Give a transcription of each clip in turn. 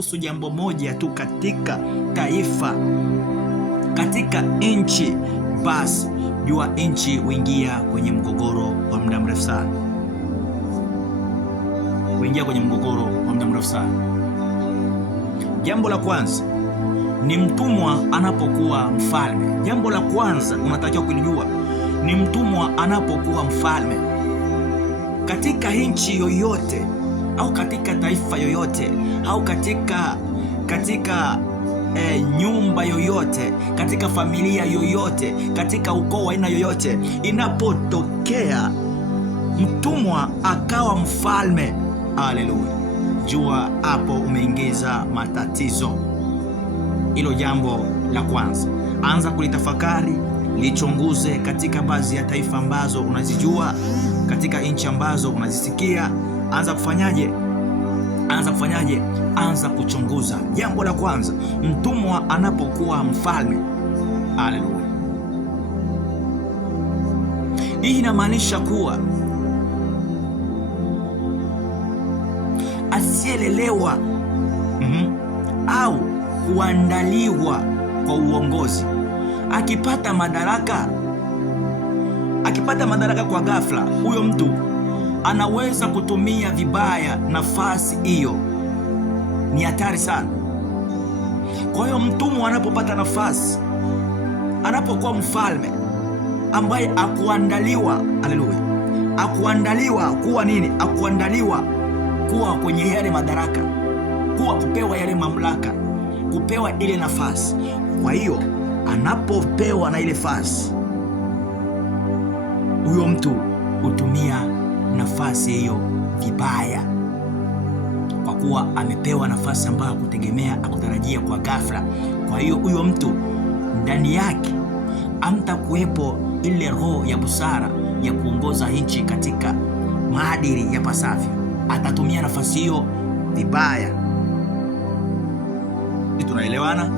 kuhusu jambo moja tu katika taifa, katika nchi, basi jua nchi huingia kwenye mgogoro wa muda mrefu sana. Huingia kwenye mgogoro wa muda mrefu sana. Jambo la kwanza ni mtumwa anapokuwa mfalme. Jambo la kwanza unatakiwa kulijua ni mtumwa anapokuwa mfalme katika nchi yoyote au katika taifa yoyote au katika nyumba yoyote, katika familia yoyote, katika ukoo wa aina yoyote. Inapotokea mtumwa akawa mfalme, haleluya, jua hapo umeingiza matatizo. Hilo jambo la kwanza, anza kulitafakari, lichunguze katika baadhi ya taifa ambazo unazijua, katika nchi ambazo unazisikia. Anza kufanyaje? Anza kuchunguza. Jambo la kwanza, mtumwa anapokuwa mfalme, haleluya, hii inamaanisha kuwa asielelewa au kuandaliwa kwa uongozi, akipata madaraka kwa ghafla, huyo mtu anaweza kutumia vibaya nafasi hiyo. Ni hatari sana. Kwa hiyo mtumwa anapopata nafasi, anapokuwa mfalme ambaye akuandaliwa, haleluya, akuandaliwa kuwa nini? Akuandaliwa kuwa kwenye yale madaraka, kupewa yale mamlaka, kupewa ile nafasi. Kwa hiyo anapopewa na ile nafasi, huyo mtu hutumia nafasi hiyo vibaya, kwa kuwa amepewa nafasi ambayo hakutarajia kwa ghafla. Kwa hiyo huyo mtu ndani yake hamtakuwepo ile roho ya busara ya kuongoza nchi katika maadili ya pasavyo. Atatumia nafasi hiyo vibaya. Tunaelewana?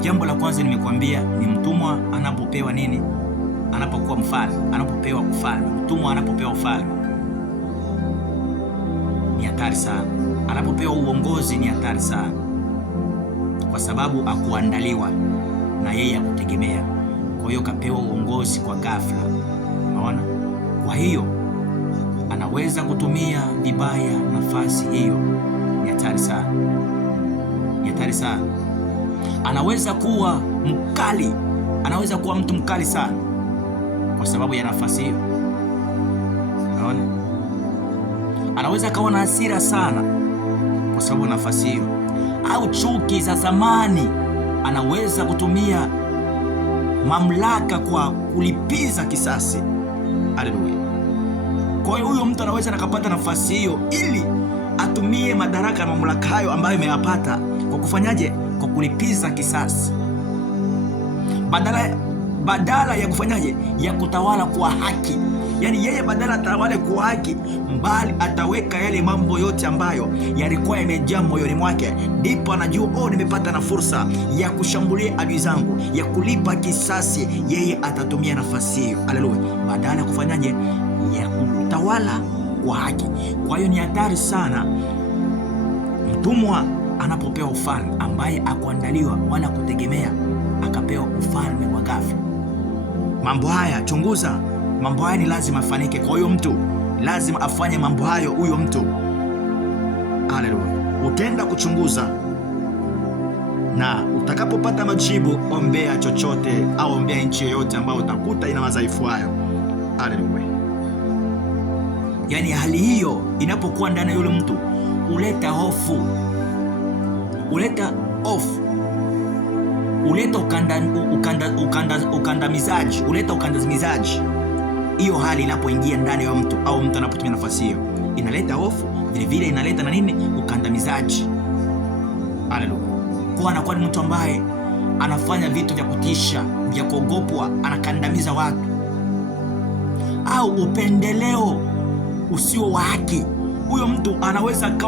Jambo la kwanza nimekwambia ni mtumwa anapopewa nini? Anapokuwa mfalme, anapopewa ufalme. Mtumwa anapopewa ufalme ni hatari sana. Anapopewa uongozi ni hatari sana, kwa sababu akuandaliwa na yeye akutegemea. Kwa hiyo kapewa uongozi kwa ghafla, unaona? Kwa hiyo anaweza kutumia vibaya nafasi hiyo. Ni hatari sana, ni hatari sana. Anaweza kuwa mkali, anaweza kuwa mtu mkali sana kwa sababu ya nafasi hiyo, unaona? Anaweza kawa na hasira sana kwa sababu ya nafasi hiyo, au chuki za zamani. Anaweza kutumia mamlaka kwa kulipiza kisasi, haleluya. Kwa hiyo huyo mtu anaweza akapata nafasi hiyo ili atumie madaraka na mamlaka hayo ambayo ameyapata kwa kufanyaje? Kwa kulipiza kisasi, badala ya kufanyaje? Ya kutawala kwa haki. Yaani yeye badala atawale kwa haki, mbali ataweka yale mambo yote ambayo yalikuwa yamejaa moyoni mwake. Ndipo anajua, nimepata na fursa ya kushambulia adui zangu, ya kulipa kisasi. Yeye atatumia nafasi hiyo, haleluya, badala ya kufanyaje? Ya kutawala kwa haki. Kwa hiyo ni hatari sana mtumwa anapopewa ufalme ambaye akuandaliwa wala kutegemea, akapewa ufalme wa ghafla. Mambo haya, chunguza mambo haya, ni lazima afanike. Kwa hiyo mtu lazima afanye mambo hayo, huyo mtu, haleluya. Utaenda kuchunguza, na utakapopata majibu, ombea chochote au ombea nchi yoyote ambayo utakuta ina madhaifu hayo, haleluya. Yaani hali hiyo inapokuwa ndani ya yule mtu huleta hofu, huleta ukandamizaji, huleta ukandamizaji. Hiyo hali inapoingia ndani ya mtu au mtu anapotumia nafasi hiyo, inaleta hofu, vile vile inaleta na nini? Ukandamizaji, haleluya. Kwa anakuwa ni mtu ambaye anafanya vitu vya kutisha, vya kuogopwa, anakandamiza watu, au upendeleo usio wa haki. Huyo mtu anaweza